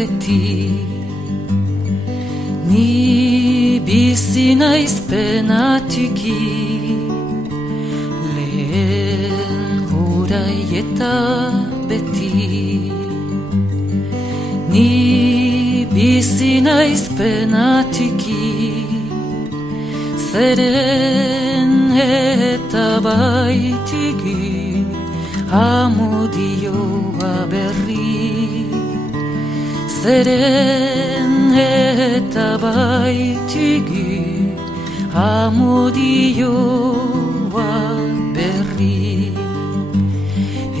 beti. Ni bizi naiz penatiki, lehen orai eta beti. Ni bizi naiz penatiki, zeren eta baitiki, amodioa berri. Zeren eta baitiki, amodioa berri.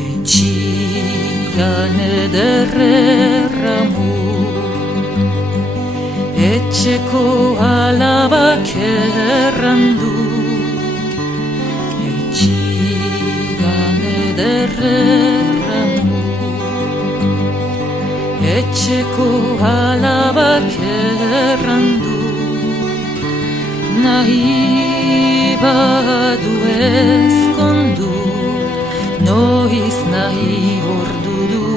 Etxian ederreramu, etxeko alabak errandu. Etxian ederreramu, etxeko alabak errandu. Nahi badu ezkondu, noiz nahi ordu du.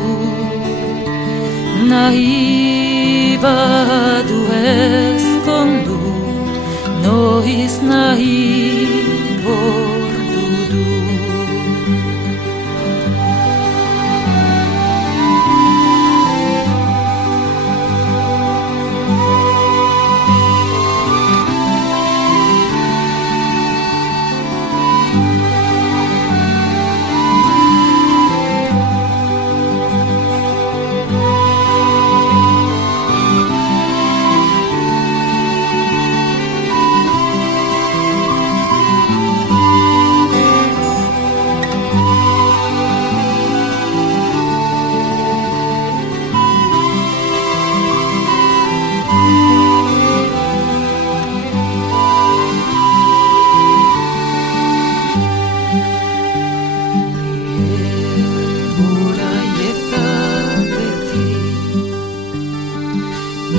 Nahi badu ezkondu, noiz nahi ordu du.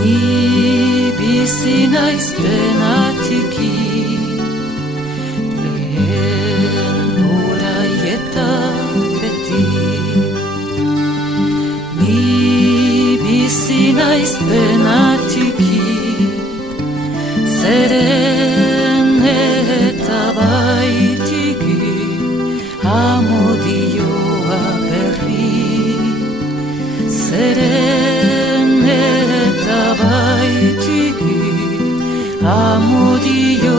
Ni bizi naiz penatiki, lehen orai eta beti. Ni bizi naiz penatiki, zeren eta baitiki, amodioa berri. Zeren eta baitiki, amodio